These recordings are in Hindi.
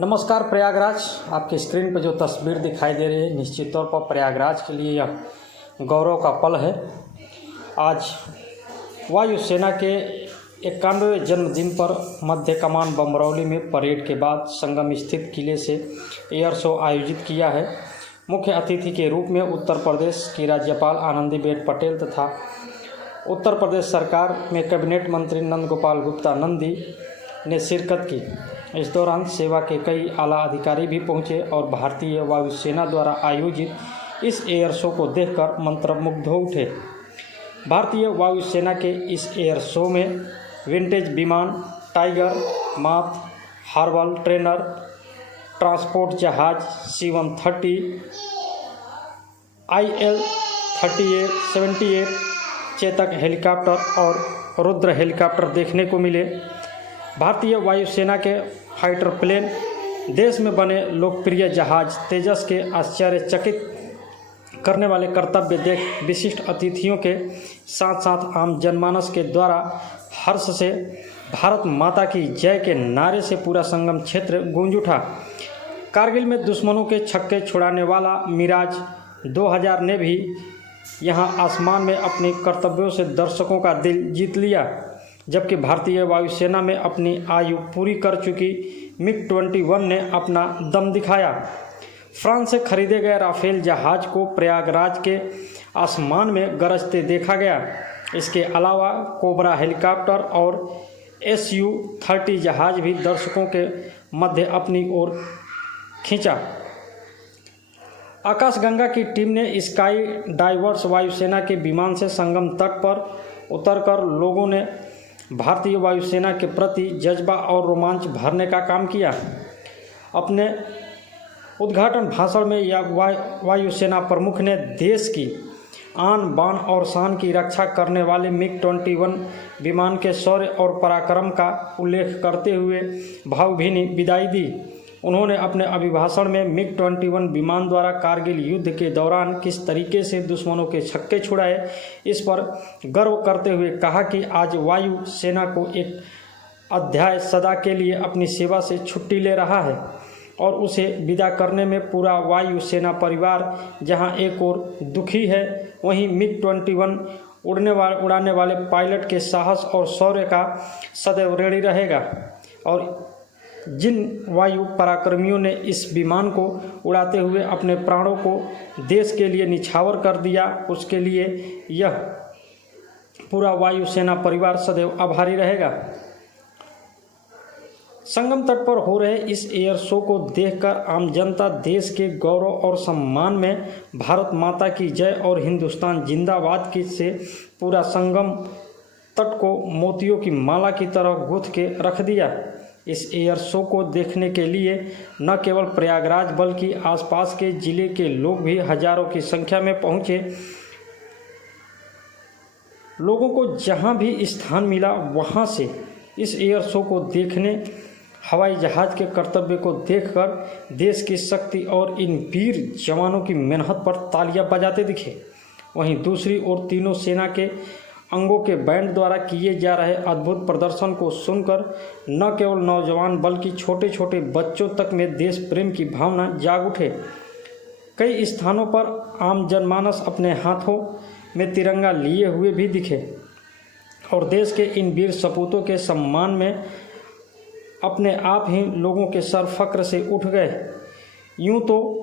नमस्कार प्रयागराज। आपकी स्क्रीन पर जो तस्वीर दिखाई दे रही है निश्चित तौर पर प्रयागराज के लिए यह गौरव का पल है। आज वायुसेना के 91वें जन्मदिन पर मध्य कमान बमरौली में परेड के बाद संगम स्थित किले से एयर शो आयोजित किया है। मुख्य अतिथि के रूप में उत्तर प्रदेश की राज्यपाल आनंदीबेन पटेल तथा उत्तर प्रदेश सरकार में कैबिनेट मंत्री नंद गोपाल गुप्ता नंदी ने शिरकत की। इस दौरान सेवा के कई आला अधिकारी भी पहुंचे और भारतीय वायुसेना द्वारा आयोजित इस एयर शो को देखकर मंत्रमुग्ध हो उठे। भारतीय वायुसेना के इस एयर शो में विंटेज विमान, टाइगर, माथ, हार्बल ट्रेनर, ट्रांसपोर्ट जहाज C-130, IL-78, चेतक हेलीकॉप्टर और रुद्र हेलीकॉप्टर देखने को मिले। भारतीय वायुसेना के फाइटर प्लेन, देश में बने लोकप्रिय जहाज तेजस के आश्चर्यचकित करने वाले कर्तव्य देख विशिष्ट अतिथियों के साथ साथ आम जनमानस के द्वारा हर्ष से भारत माता की जय के नारे से पूरा संगम क्षेत्र गूंज उठा। कारगिल में दुश्मनों के छक्के छुड़ाने वाला मिराज 2000 ने भी यहां आसमान में अपने कर्तव्यों से दर्शकों का दिल जीत लिया, जबकि भारतीय वायुसेना में अपनी आयु पूरी कर चुकी MiG-21 ने अपना दम दिखाया। फ्रांस से खरीदे गए राफेल जहाज को प्रयागराज के आसमान में गरजते देखा गया। इसके अलावा कोबरा हेलीकॉप्टर और Su-30 जहाज भी दर्शकों के मध्य अपनी ओर खींचा। आकाशगंगा की टीम ने स्काई डाइवर्स वायुसेना के विमान से संगम तट पर उतरकर लोगों ने भारतीय वायुसेना के प्रति जज्बा और रोमांच भरने का काम किया। अपने उद्घाटन भाषण में वायुसेना प्रमुख ने देश की आन बान और शान की रक्षा करने वाले MiG-21 विमान के शौर्य और पराक्रम का उल्लेख करते हुए भावभीनी विदाई दी। उन्होंने अपने अभिभाषण में MiG-21 विमान द्वारा कारगिल युद्ध के दौरान किस तरीके से दुश्मनों के छक्के छुड़ाए, इस पर गर्व करते हुए कहा कि आज वायु सेना को एक अध्याय सदा के लिए अपनी सेवा से छुट्टी ले रहा है और उसे विदा करने में पूरा वायु सेना परिवार जहां एक ओर दुखी है, वहीं MiG-21 उड़ाने वाले पायलट के साहस और शौर्य का सदैव ऋणी रहेगा। और जिन वायु पराक्रमियों ने इस विमान को उड़ाते हुए अपने प्राणों को देश के लिए निछावर कर दिया, उसके लिए यह पूरा वायुसेना परिवार सदैव आभारी रहेगा। संगम तट पर हो रहे इस एयर शो को देखकर आम जनता देश के गौरव और सम्मान में भारत माता की जय और हिंदुस्तान जिंदाबाद की से पूरा संगम तट को मोतियों की माला की तरह गूंथ के रख दिया। इस एयर शो को देखने के लिए न केवल प्रयागराज बल्कि आसपास के जिले के लोग भी हजारों की संख्या में पहुंचे। लोगों को जहां भी स्थान मिला वहां से इस एयर शो को देखने, हवाई जहाज के कर्तव्य को देखकर देश की शक्ति और इन वीर जवानों की मेहनत पर तालियां बजाते दिखे। वहीं दूसरी ओर तीनों सेना के अंगों के बैंड द्वारा किए जा रहे अद्भुत प्रदर्शन को सुनकर न केवल नौजवान बल्कि छोटे छोटे बच्चों तक में देश प्रेम की भावना जाग उठे। कई स्थानों पर आम जनमानस अपने हाथों में तिरंगा लिए हुए भी दिखे और देश के इन वीर सपूतों के सम्मान में अपने आप ही लोगों के सर फक्र से उठ गए। यूं तो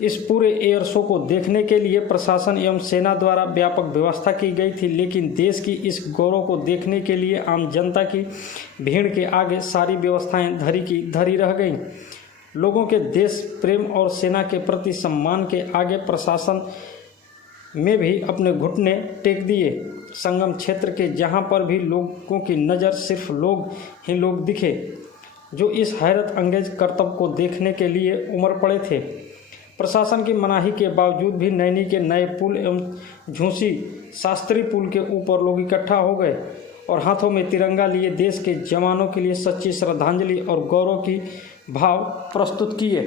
इस पूरे एयर शो को देखने के लिए प्रशासन एवं सेना द्वारा व्यापक व्यवस्था की गई थी, लेकिन देश की इस गौरव को देखने के लिए आम जनता की भीड़ के आगे सारी व्यवस्थाएं धरी रह गईं। लोगों के देश प्रेम और सेना के प्रति सम्मान के आगे प्रशासन में भी अपने घुटने टेक दिए। संगम क्षेत्र के जहां पर भी लोगों की नज़र सिर्फ लोग ही लोग दिखे, जो इस हैरत अंगेज कर्तव्य को देखने के लिए उमड़ पड़े थे। प्रशासन की मनाही के बावजूद भी नैनी के नए पुल एवं झूसी शास्त्री पुल के ऊपर लोग इकट्ठा हो गए और हाथों में तिरंगा लिए देश के जवानों के लिए सच्ची श्रद्धांजलि और गौरव की भाव प्रस्तुत किए।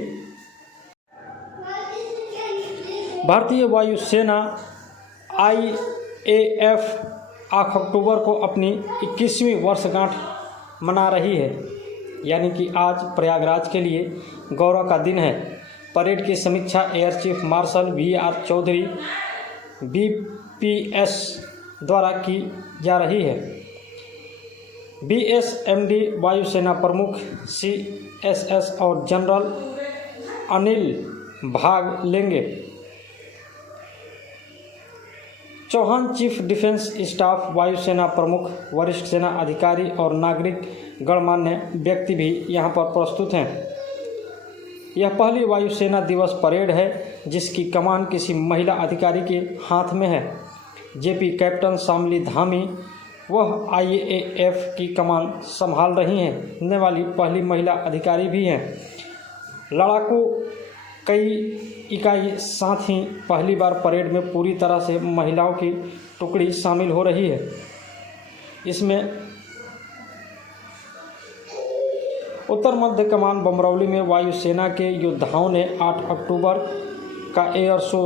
भारतीय वायुसेना IAF 8 अक्टूबर को अपनी 21वीं वर्षगांठ मना रही है। यानी कि आज प्रयागराज के लिए गौरव का दिन है। परेड की समीक्षा air chief marshal VR Chaudhary BPS द्वारा की जा रही है। BSMD वायुसेना प्रमुख CSS और जनरल अनिल भाग लेंगे। चौहान चीफ डिफेंस स्टाफ, वायुसेना प्रमुख, वरिष्ठ सेना अधिकारी और नागरिक गणमान्य व्यक्ति भी यहां पर प्रस्तुत हैं। यह पहली वायुसेना दिवस परेड है जिसकी कमान किसी महिला अधिकारी के हाथ में है। JP कैप्टन शामली धामी वह IAF की कमान संभाल रही हैं, होने वाली पहली महिला अधिकारी भी हैं। लड़ाकू कई इकाई साथ ही पहली बार परेड में पूरी तरह से महिलाओं की टुकड़ी शामिल हो रही है। इसमें उत्तर मध्य कमान बमरौली में वायुसेना के योद्धाओं ने 8 अक्टूबर का एयर शो,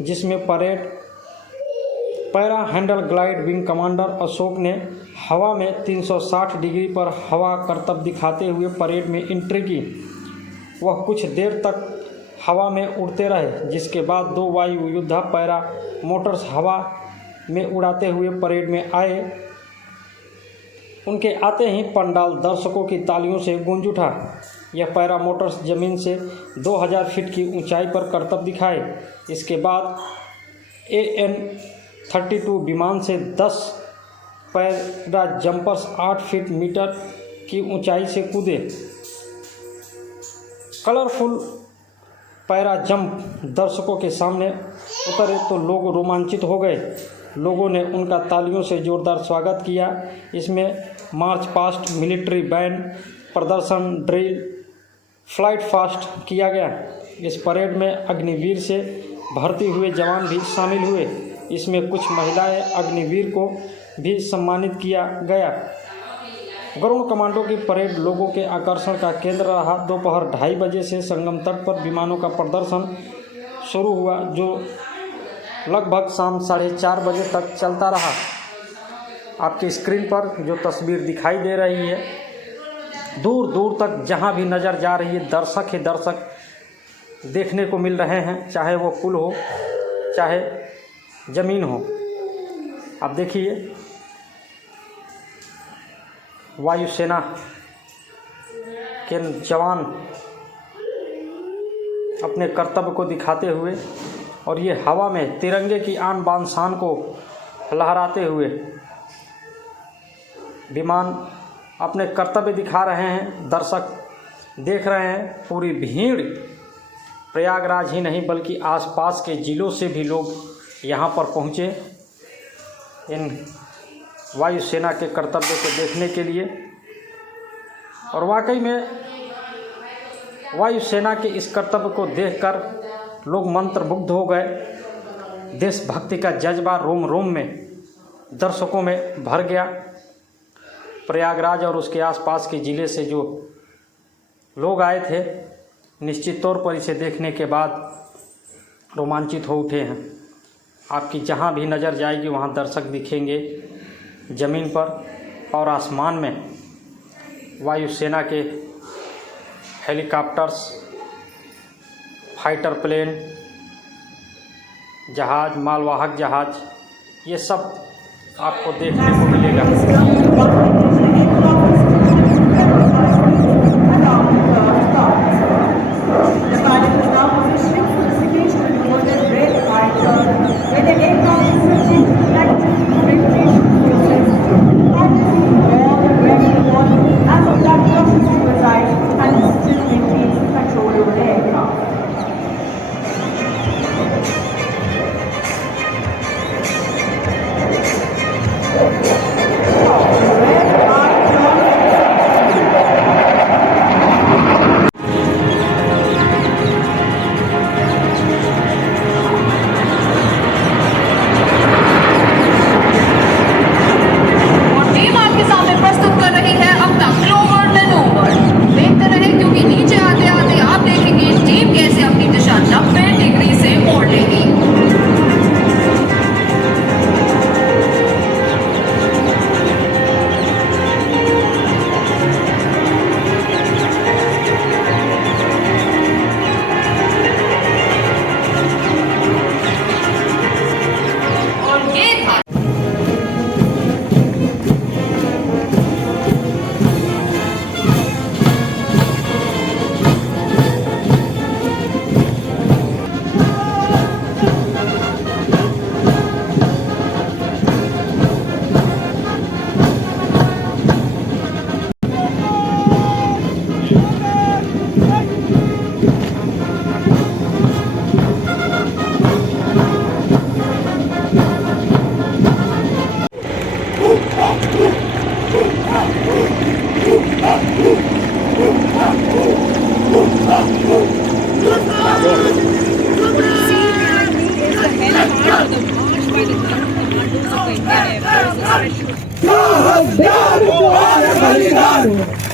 जिसमें parade para handle glide wing commander Ashok ने हवा में 360 डिग्री पर हवा करतब दिखाते हुए परेड में एंट्री की। वह कुछ देर तक हवा में उड़ते रहे, जिसके बाद 2 वायु योद्धा पैरा मोटर्स हवा में उड़ाते हुए परेड में आए। उनके आते ही पंडाल दर्शकों की तालियों से गूंज उठा। यह पैरा मोटर्स जमीन से 2000 फीट की ऊंचाई पर करतब दिखाए। इसके बाद AN-32 विमान से 10 पैरा जंपर्स 8 फीट मीटर की ऊंचाई से कूदे। कलरफुल पैरा जंप दर्शकों के सामने उतरे तो लोग रोमांचित हो गए। लोगों ने उनका तालियों से जोरदार स्वागत किया। इसमें मार्च पास्ट, मिलिट्री बैंड प्रदर्शन, ड्रिल, फ्लाइट फास्ट किया गया। इस परेड में अग्निवीर से भर्ती हुए जवान भी शामिल हुए। इसमें कुछ महिलाएं अग्निवीर को भी सम्मानित किया गया। गरुड़ कमांडो की परेड लोगों के आकर्षण का केंद्र रहा। दोपहर 2:30 बजे से संगम तट पर विमानों का प्रदर्शन शुरू हुआ, जो लगभग शाम 4:30 बजे तक चलता रहा। आपकी स्क्रीन पर जो तस्वीर दिखाई दे रही है, दूर दूर तक जहां भी नज़र जा रही है दर्शक ही दर्शक देखने को मिल रहे हैं, चाहे वो पुल हो चाहे ज़मीन हो। आप देखिए वायुसेना के जवान अपने कर्तव्य को दिखाते हुए और ये हवा में तिरंगे की आन बान शान को लहराते हुए विमान अपने कर्तव्य दिखा रहे हैं। दर्शक देख रहे हैं। पूरी भीड़ प्रयागराज ही नहीं बल्कि आसपास के ज़िलों से भी लोग यहाँ पर पहुँचे इन वायुसेना के कर्तव्य को देखने के लिए। और वाकई में वायुसेना के इस कर्तव्य को देखकर लोग मंत्रमुग्ध हो गए। देशभक्ति का जज्बा रोम रोम में दर्शकों में भर गया। प्रयागराज और उसके आसपास के ज़िले से जो लोग आए थे, निश्चित तौर पर इसे देखने के बाद रोमांचित हो उठे हैं। आपकी जहाँ भी नज़र जाएगी वहाँ दर्शक दिखेंगे। ज़मीन पर और आसमान में वायुसेना के हेलीकॉप्टर्स, फाइटर प्लेन, जहाज़, मालवाहक जहाज़, ये सब आपको देखने को मिलेगा।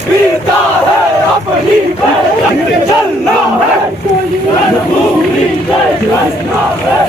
वीरता है अपनी में चलना है, रणभूमि में चलना है।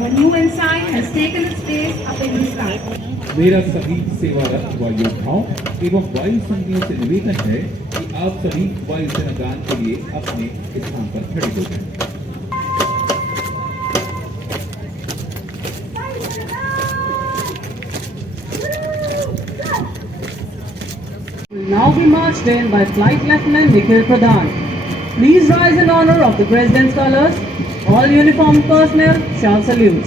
A new ensign has taken its place up in the sky. मेरा सभी सेवारत वायु योद्धाओं एवं वायु संगियों से निवेदन है कि आप सभी वायुसेना गान के लिए अपने स्थान पर खड़े हो जाएं। Will now be marched in by Flight Lieutenant Nikhil Pradhan. Please rise in honor of the President's colors. All uniformed personnel shall salute.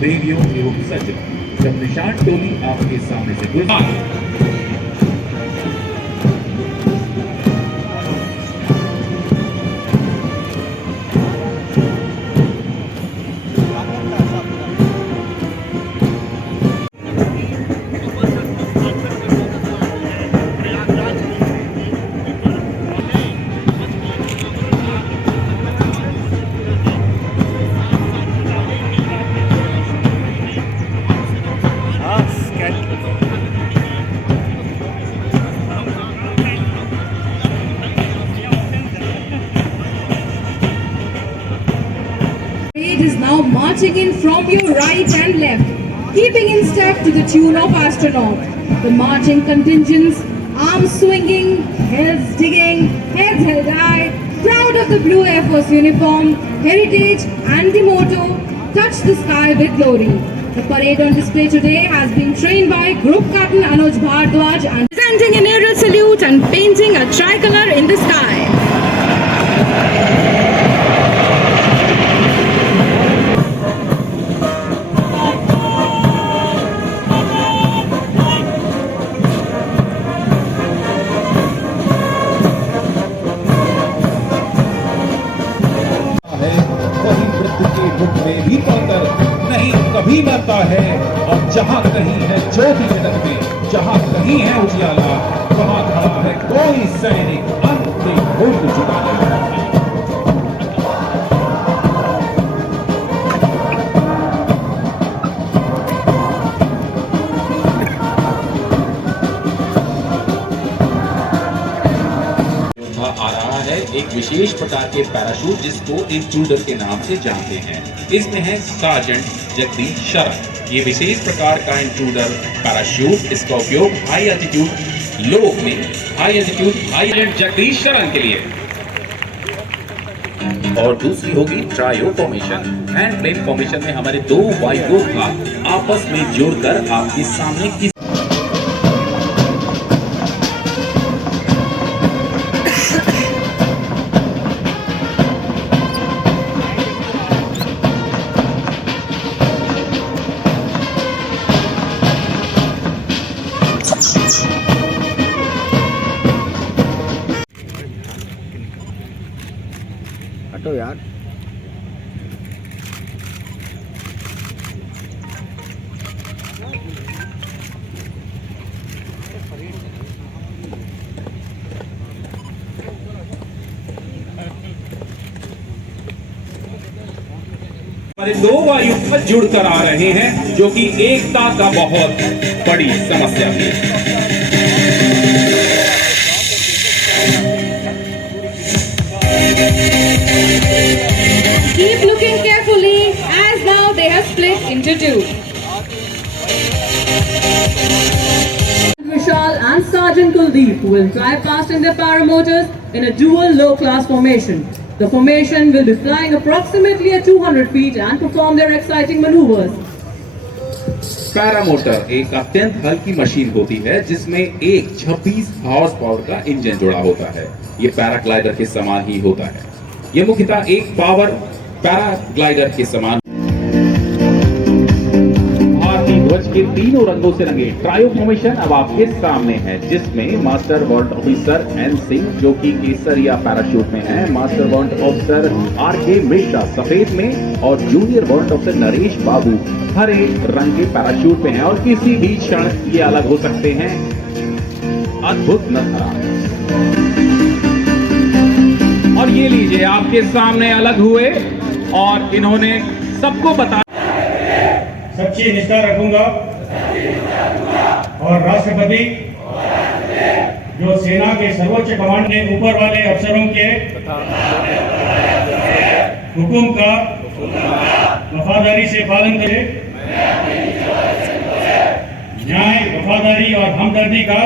देवियों एवं सज्जनों, जब निशान टोली आपके सामने से गुजरे Parade is now marching in from your right and left, keeping in step to the tune of astronaut. The marching contingents, arms swinging, heads digging, heads held high, proud of the blue Air Force uniform, heritage and the motto, touch the sky with glory. The parade on display today has been trained by Group Captain Anuj Bhardwaj and presenting an aerial salute and painting a tricolor in the sky. वही मृत्यु के मुख में भी पड़कर नहीं कभी मरता है। और जहाँ कहीं है ज्योति जगत में, जहाँ कहीं है उजियाला, वहाँ खड़ा है कोई सैनिक अंतिम घूट चुकाने वाला। आ रहा है एक विशेष प्रकार के पैराशूट जिसको इंट्रूडर के नाम से जानते हैं। इसमें है सार्जेंट जगदीश शरण। ये विशेष प्रकार का इंट्रूडर पैराशूट, इसका उपयोग हाई एल्टीट्यूड लोक में हाई एल्टीट्यूड जगदीश शरण के लिए। और दूसरी होगी trio formation. Hand plane formation में हमारे दो वायु योद्धा आपस में जोड़कर आपके सामने हटो यार। हमारे दो वायु जुड़कर आ रहे हैं, जो कि एकता का बहुत बड़ी समस्या थी। Keep looking carefully as now they have split into two. Vishal and Sergeant Kuldeep will drive past in their paramotors in a dual low-class formation. The formation will be flying approximately at 200 feet and perform their exciting maneuvers. Paramotor एक अत्यंत हल्की मशीन होती है जिसमें एक 26 हॉर्स पावर का इंजन जुड़ा होता है। ये पैराग्लाइडर के समान ही होता है। ये मुख्यतः एक पावर पैराग्लाइडर के समान भारतीय ध्वज के तीनों रंगों से रंगे ट्रायो फॉर्मेशन अब आपके सामने है, जिसमें master warrant officer N Singh जो कि केसरिया पैराशूट में है, मास्टर वारंट ऑफिसर आर के मिश्रा सफेद में और जूनियर वारंट ऑफिसर नरेश बाबू हरे रंग के पैराशूट में है। और किसी भी क्षण ये अलग हो सकते हैं। अद्भुत नजारा। और ये लीजिए आपके सामने अलग हुए और इन्होंने सबको बता सच्ची निष्ठा रखूंगा और राष्ट्रपति जो सेना के सर्वोच्च कमांड के ऊपर वाले अफसरों के हुकुम का वफादारी से पालन करे, न्याय, वफादारी और हमदर्दी का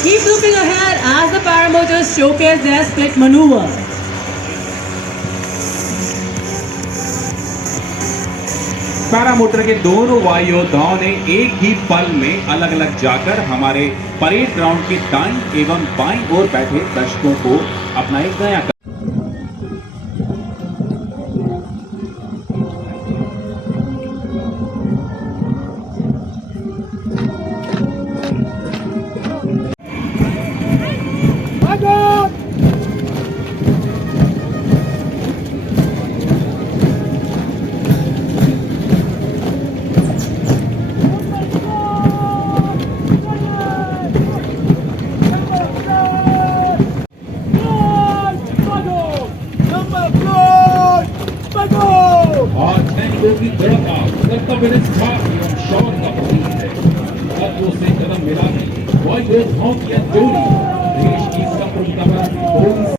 Keep looking ahead as the paramotors showcase their split maneuver. Paramotor के दोनों वायु योद्धाओं ने एक ही पल में अलग अलग जाकर हमारे परेड ग्राउंड के दाईं एवं बाईं ओर बैठे दर्शकों को अपना एक नया आज सैनिकों की दृढ़ता, कर्तव्यनिष्ठा एवं शौर्य का प्रतीक है। तत्वों से कदम मिलाने वायु योद्धाओं की यह जोड़ी देश की संप्रभुता पर कोई